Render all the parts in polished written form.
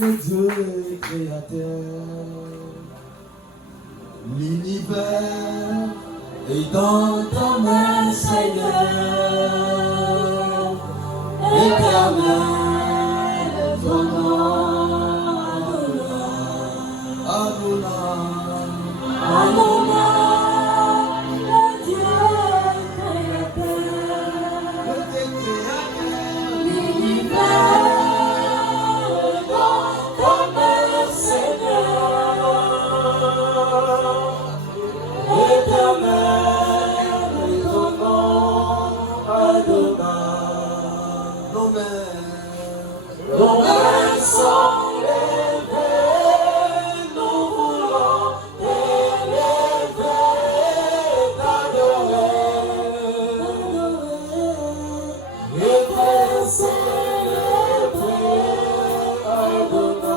le Dieu créateur. L'univers est dans ta main, Seigneur. Éternel, ton nom, Adonai, Adonai, le Dieu créateur. L'univers dans ta main, Seigneur. Éternel, ton nom, Adonai. Nos mains sont levées, nous voulons t'élever, t'adorer, et te célébrer, Adonai.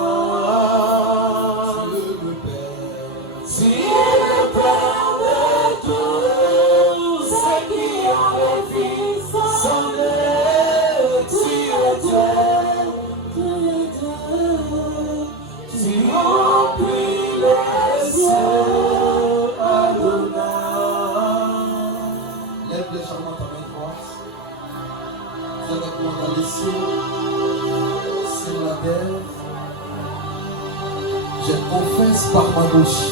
Tu es le Père de tous ceux qui ont le Fils en eux. Tu es Dieu. Tu remplis les cieux, Adonai. Lève légèrement ta main droite. Dis avec moi dans les cieux, sur la terre. Je confesse par ma bouche,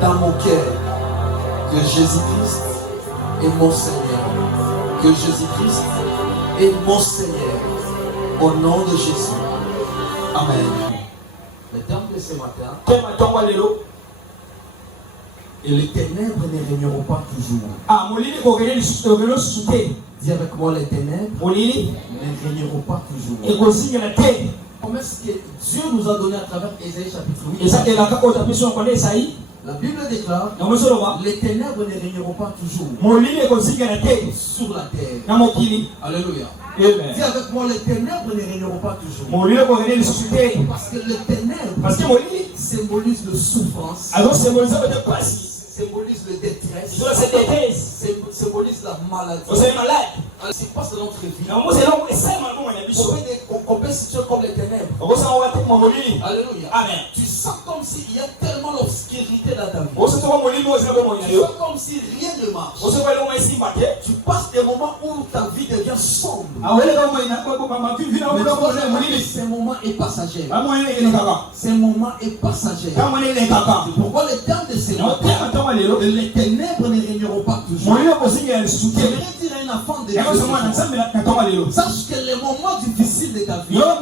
dans mon cœur, que Jésus-Christ est mon Seigneur. Que Jésus-Christ est mon Seigneur. Au nom de Jésus. Amen. Le terme de ce matin, et les ténèbres ne régneront pas toujours. Dis avec moi, les ténèbres ne régneront pas toujours. Promesse que Dieu nous a donné à travers Ésaïe chapitre 8. La Bible déclare, les ténèbres ne régneront pas toujours sur la terre. Alléluia. Amen. Dis avec moi, les ténèbres ne régneront pas toujours. Parce que les ténèbres symbolisent le souffrance, symbolise le détresse, symbolise la maladie. C'est pas dans notre vie. On peut se situer comme les ténèbres. Alléluia. Amen. Tu sens comme s'il y a tellement d'obscurité dans ta vie. Tu sens comme si rien ne marche. Tu passes des moments où ta vie devient sombre. Ce moment est passager. Ce moment est passager. C'est pourquoi le terme de ce matin, les ténèbres ne régneront pas toujours. J'aimerais dire à un enfant de Dieu, sache que les moments difficiles de ta vie, sache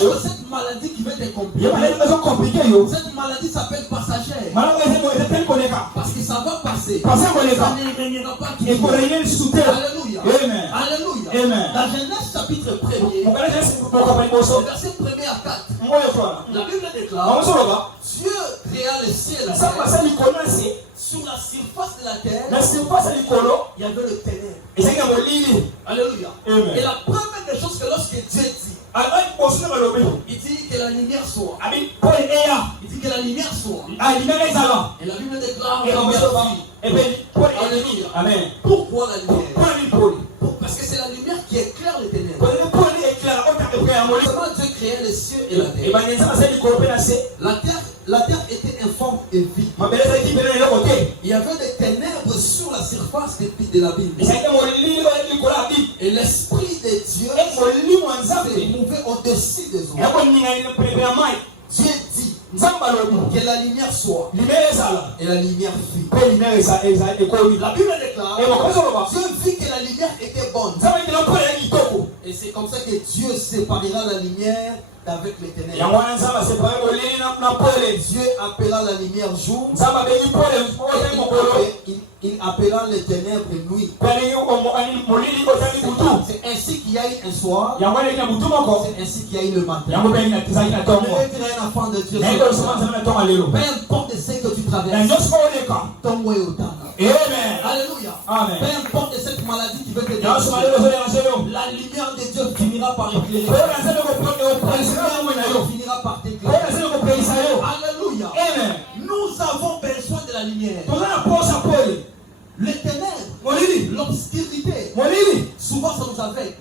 que cette maladie qui va te compliquer, cette maladie s'appelle passagère. Parce que ça va passer. Ça ne régnera pas toujours. Alléluia. Alléluia. Dans Genèse chapitre 1er, verset 1er à 4, la Bible déclare, Dieu créa le ciel et la terre. Sur la surface de la terre, il y avait le ténèbre. Alléluia. Et la première des choses que lorsque Dieu dit, il dit que la lumière soit. Il dit que la lumière soit. Et la Bible déclare que la lumière soit. Alléluia. Amen. Pourquoi la lumière? Parce que c'est la lumière qui éclaire les ténèbres. Comment Dieu créait les cieux et la terre? La terre était informe et vide. Il y avait des ténèbres sur la surface de la Bible. Et l'Esprit de Dieu se mouvait au-dessus des eaux. Dieu dit que la lumière soit. Et la lumière fut. La Bible déclare, Dieu vit que la lumière était bonne. Et c'est comme ça que Dieu séparera la lumière d'avec les ténèbres. Dieu appela la lumière jour. Il appela les ténèbres nuit. C'est ainsi qu'il y a eu un soir. C'est ainsi qu'il y a eu le matin. Je vais dire un enfant de Dieu. Peu importe ce que tu traverses, ton way au temps. Alléluia. Peu importe cette maladie qui veut te détruire, la lumière de Dieu finira par éclairer. Finira par t'éclairer. Alléluia. Nous avons besoin de la lumière. Les ténèbres, l'obscurité, souvent ça nous aveugle.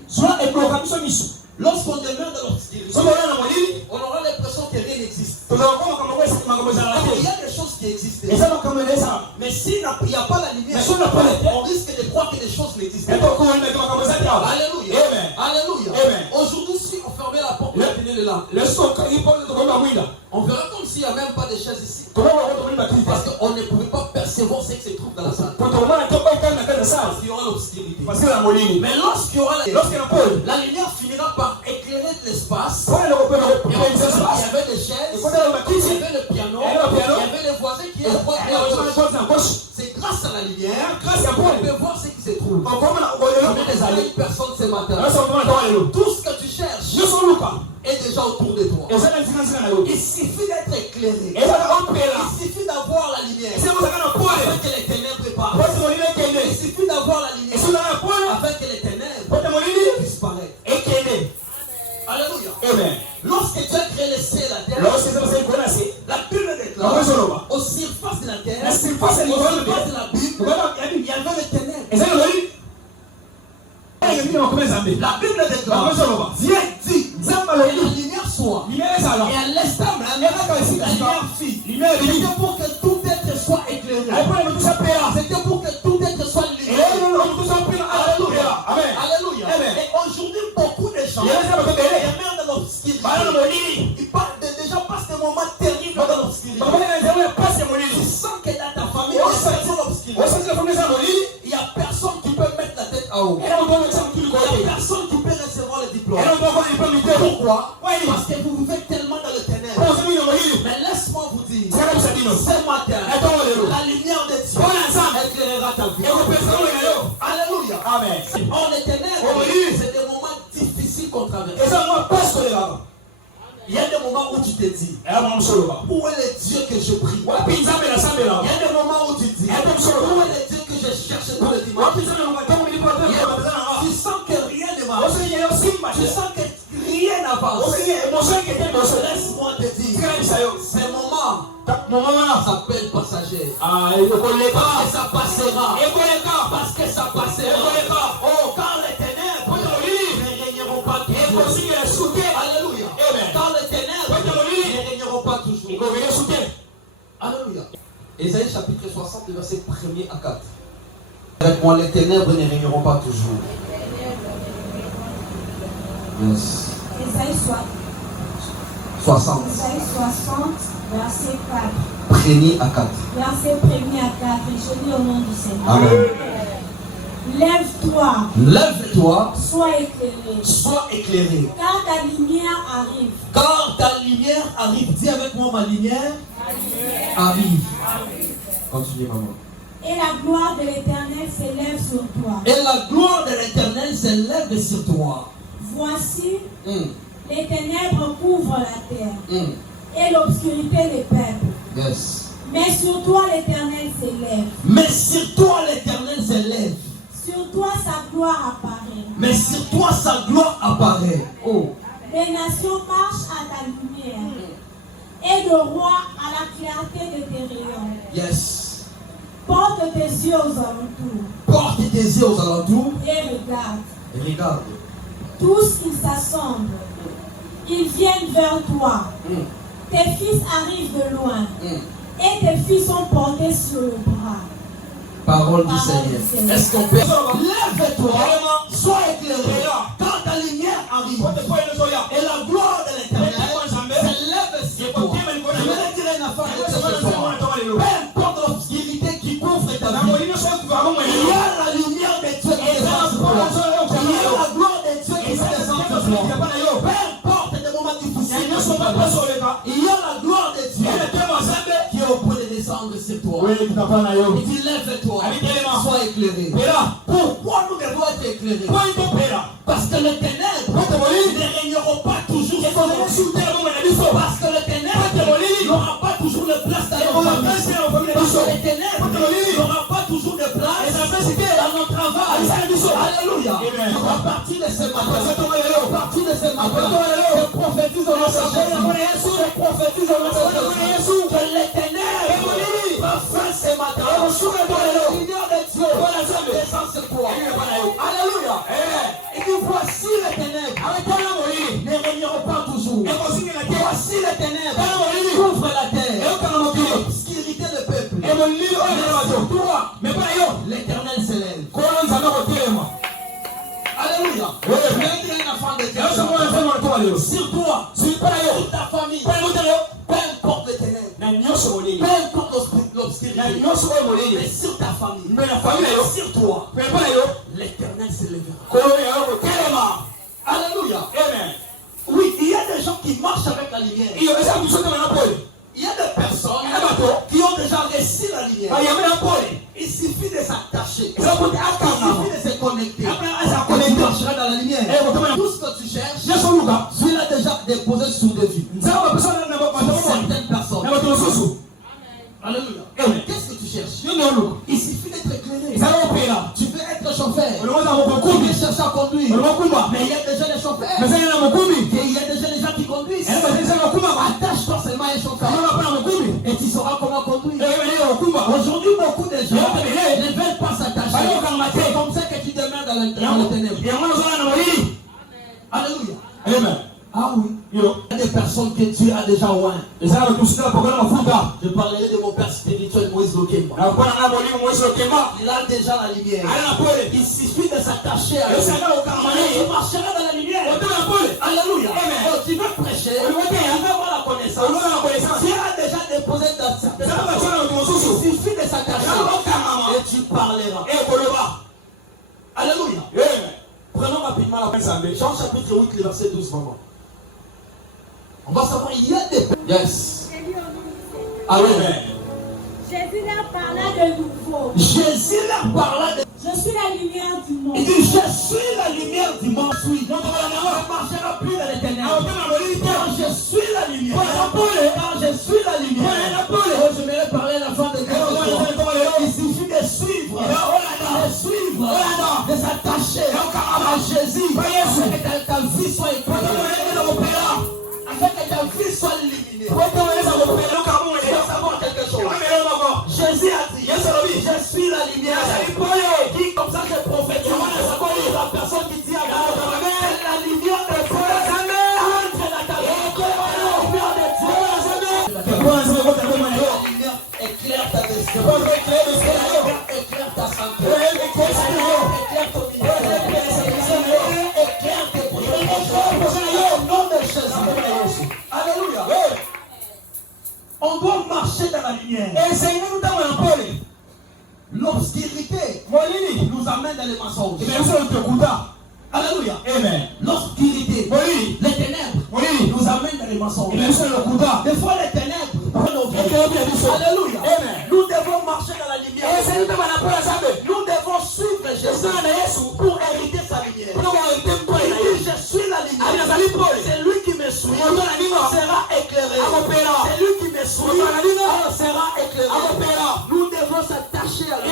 Lorsqu'on demeure dans l'obscurité, Tenez les là. On verra comme s'il n'y a même pas de chaises ici. Parce qu'on ne pouvait pas percevoir ce qui se trouve dans la salle. Parce qu'il y aura l'obscurité. Mais lorsqu'il y aura la lumière finira par éclairer l'espace. Il y avait des chaises, il y avait le piano, il y avait les voisins qui étaient à droite et à gauche. C'est grâce à la lumière qu'on peut voir ce qui se trouve. Je vais désigner une personne ce matin. Tout ce que tu cherches est déjà autour de toi. Il suffit d'être éclairé. Il suffit d'avoir la lumière afin que les ténèbres partent. Il suffit d'avoir la lumière afin que les ténèbres disparaissent. Alléluia. Amen. Lorsque tu as créé les cieux et la terre, la Bible déclare aux surfaces de la terre, aux surfaces de la Bible, il y avait les ténèbres. La Bible déclare, Dieu dit, et la lumière soit. Et à l'instant même, la lumière fit. C'était pour que tout être soit éclairé. C'était pour que tout être soit lumineux. Alléluia. Alléluia. Et aujourd'hui, beaucoup de gens demeurent dans l'obscurité. Ils parlent déjà passent des moments terribles dans l'obscurité. Tu sens que dans ta famille, il n'y a personne qui peut mettre la tête en haut. Il n'y a personne qui peut recevoir le diplôme. Pourquoi? Parce que vous vivez tellement dans le ténèbres. Mais laisse-moi vous dire, ce matin, la lumière de Dieu éclairera ta vie. Alléluia. Amen. Or les ténèbres, c'est des moments difficiles qu'on traverse. Il y a des moments où tu te dis, où est le Dieu que je prie? Il y a des moments où tu te dis, où est le Dieu que je cherche tous les dimanches? Tu sens que rien ne marche. Tu sens que rien n'avance. Laisse-moi te dire, ces moments s'appellent passagers. Parce que ça passera. Parce que ça passera. Oh, quand les ténèbres ne régneront pas toujours. Alléluia. Quand les ténèbres ne régneront pas toujours. Alléluia. Ésaïe chapitre 60, verset 1er à 4. Avec moi, les ténèbres ne régneront pas toujours. Yes. Ésaïe 60. Ésaïe 60, verset 4. 1er à 4. Verset 1er à 4. Et je lis au nom du Seigneur. Amen. Lève-toi. Lève-toi. Sois éclairé. Sois éclairé. Car ta lumière arrive. Car ta lumière arrive. Dis avec moi, ma lumière arrive. Continuez, maman. Et la gloire de l'Éternel s'élève sur toi. Et la gloire de l'Éternel s'élève sur toi. Voici, les ténèbres couvrent la terre. Et l'obscurité les peuples. Yes. Mais sur toi l'Éternel s'élève. Mais sur toi l'Éternel s'élève. Sur toi sa gloire apparaît. Mais sur toi sa gloire apparaît. Oh. Les nations marchent à ta lumière. Et le roi à la clarté de tes rayons. Yes. Porte tes yeux aux alentours. Porte tes yeux aux alentours. Et regarde. Et regarde. Tous ils s'assemblent. Ils viennent vers toi. Tes fils arrivent de loin. Et tes filles sont portés sur le bras. Parole du Seigneur. Est-ce qu'on peut? Lève-toi. Sois éclairé. Quand ta lumière arrive. Et la gloire de l'Éternel s'élève sur toi. Je vais te dire une affaire. Peu importe l'obscurité qui couvre ta vie. Il y a la lumière de Dieu qui descend sur toi. Il y a la gloire de Dieu qui descend sur toi. Peu importe les moments difficiles. Il y a la gloire de Dieu qui est au point de descendre sur toi. Il dit lève-toi. Sois éclairé. Pourquoi nous devons être éclairés? Parce que les ténèbres ne régneront pas toujours sur nous. Parce que les ténèbres n'auront pas toujours de place dans nos familles. Parce que les ténèbres n'auront pas toujours de place dans notre travail. Alléluia. À partir de ce matin, je prophétise dans notre que les ténèbres va faire ce matin. Le Seigneur de Dieu descend sur toi. Alléluia. Et que voici les ténèbres ne régneront pas toujours. Voici les ténèbres couvrent la terre. L'obscurité du peuple. Mais l'Éternel s'élève. Alléluia. Je vais dire une affaire de Dieu. sur toi, sur ta famille, peu importe les ténèbres, peu importe l'obscurité, mais sur ta famille, sur toi, l'Éternel s'élèvera. Alléluia. Amen. Oui, il y a des gens qui marchent avec la lumière. Il y a des personnes qui ont déjà reçu la lumière. Il suffit de s'attacher. Il suffit de se connecter. Tu marcheras dans la lumière. Tout ce que tu cherches, tu l'as déjà déposé sous des vies. Certaines personnes. Alléluia. Qu'est-ce que tu cherches? Il suffit d'être éclairé. Tu veux être chauffeur. Tu veux chercher à conduire. Mais il y a déjà des chauffeurs. Et il y a déjà des gens qui conduisent. Attache-toi seulement à un chauffeur. Et tu sauras comment conduire. Aujourd'hui, beaucoup de gens ne veulent pas s'attacher. C'est comme ça que tu demeures dans le ténèbres. Alléluia. Amen. Ah oui. Il y a des personnes que tu as déjà oint. Je parlerai de mon père spirituel Moïse Lokemba. Il a déjà la lumière. Il suffit de s'attacher à lui. Tu marcheras dans la lumière. Alléluia. Tu veux prêcher. Tu veux avoir la connaissance. Tu as déjà déposé dans ça. Il suffit de s'attacher. Et tu parleras. Alléluia. Prenons rapidement la fin. Jean chapitre 8, le verset 12. Maman. On va savoir, il y a des... Yes. Amen. Jésus leur parla de nouveau. Jésus leur parla de... Je suis la lumière du monde. Il dit, je suis la lumière du monde. Je ne marchera plus dans les ténèbres. Car je suis la lumière. Car je suis la lumière. Je vais parler à la fin de Dieu. Il suffit de suivre. De s'attacher à Jésus. Afin que ta vie soit éclairée. Afin que ta vie soit illuminée. Savoir quelque chose. Jésus a dit, je suis la lumière. Dit comme ça je prophétise. La personne qui dit à la lumière de Dieu. Entre dans ta vie. La lumière éclaire ta destinée. Éclaire ta santé. Éclaire ton ministère. Éclaire tes projets. Au nom de Jésus. Alléluia. On doit marcher dans la lumière. L'obscurité nous amène dans les mensonges. Alléluia. Amen. L'obscurité, les ténèbres nous amènent dans les mensonges. Des fois les ténèbres. Alléluia. Amen. Nous devons marcher dans la lumière. Nous devons suivre Jésus pour hériter sa lumière. Il dit, je suis la lumière. C'est lui qui me suit. Sera éclairé. C'est lui qui me suit. Sera éclairé. Nous devons s'attacher à lui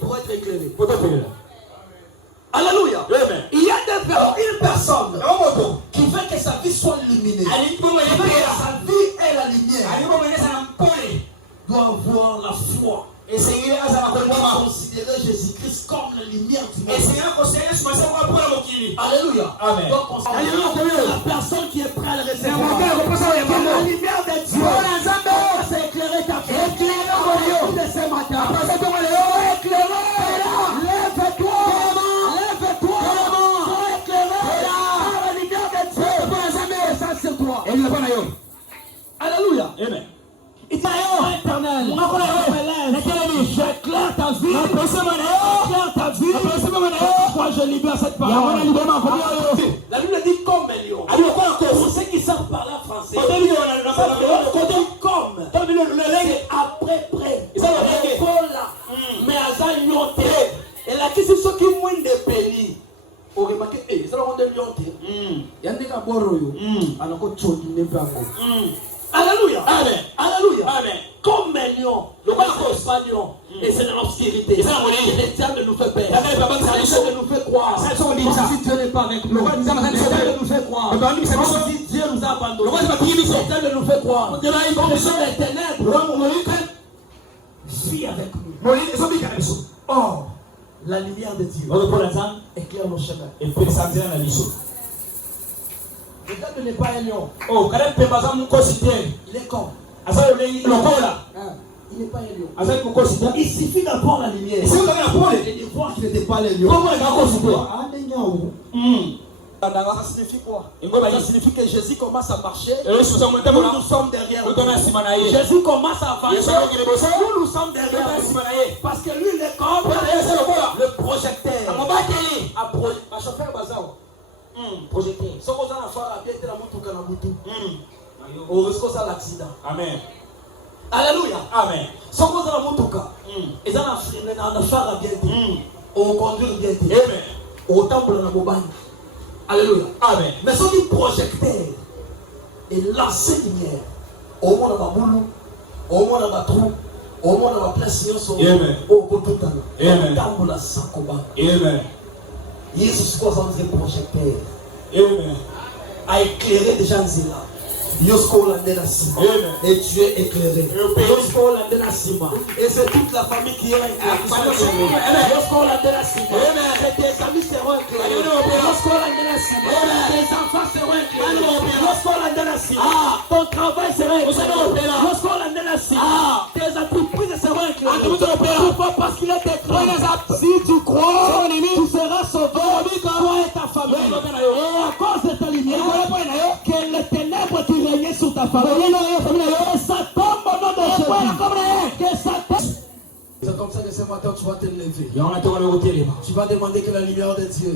pour être éclairé. Alléluia. Il y a une personne qui veut que sa vie soit illuminée. Qui veut que sa vie ait la lumière. Doit avoir la foi. Et considérer Jésus-Christ comme la lumière du monde. Alléluia. Amen. Donc, la personne qui est prête à le recevoir. La lumière de Dieu. C'est éclairer ta vie. Éclairer de ce matin. Éclairer. Lève-toi. Lève-toi. Éclairer. La lumière de Dieu. Et ça sur toi. Alléluia. Amen. Éternel, j'éclaire ta vie. J'éclaire ta vie. Moi je libère cette parole. La Bible dit comme un lion. Pour ceux qui savent parler français, comme c'est après près. Mais à lion. Et là, qui c'est ceux qui mouillent des pays. Au remarqué, ça va rendre lion. Il y a des gars boroyo. Alors qu'on n'est pas. Alléluia. Amen. Alléluia. Amen. Comme un lion. Le roi n'est pas lion. Et c'est dans l'obscurité. Et le diable nous fait peur. Le diable nous fait croire. Si Dieu n'est pas avec nous. Le diable nous fait croire. Si Dieu nous a abandonnés. Le diable nous fait croire. Comme sont les ténèbres. Suis avec nous. Or, la lumière de Dieu éclaire nos chemins. Le diable n'est pas un lion. Il est comme. Il n'est pas un lion. Il suffit d'avoir la lumière. Et de voir qu'il n'était pas le lion. Ça signifie quoi? Ça signifie que Jésus commence à marcher. Nous sommes derrière lui. Jésus commence à avancer. Nous sommes derrière lui. Parce que lui, il est comme le projecteur. Projecteur. Ce qu'on a fait, au risque de l'accident. Amen. Alléluia. Amen. Ce qu'on a fait, ils ont fait bien. On conduit bien. Amen. Au temple de la Bobagne. Alléluia. Amen. Mais ce qui projecteur et lancé lumière au monde de ma boulot, au monde de ma trou, au monde de ma place, au côté de la temple de la Sakoba. Amen. Jésus, quoi ça veut dire projecteur? Amen. A éclairé des gens là. Yosko Landena Sima. Et tu es éclairé. Yosko Landena Sima. Et c'est toute la famille qui est éclairée. Yosko Landena Sima. Et tes amis seront éclairés. Yosko Landena Sima. Tes enfants seront éclairés. Yosko Landena Sima. Ton travail sera éclairé. Yosko Landena Sima. Tes entreprises seront éclairées. Pourquoi? Parce qu'il est éclairé. Si tu crois, tu seras sauvé. Toi et ta famille. Et à cause de ta lumière, que les ténèbres qui régnaient sur ta famille, et ça tombe au nom de Jésus. C'est comme ça que ce matin tu vas te lever. Tu vas demander que la lumière de Dieu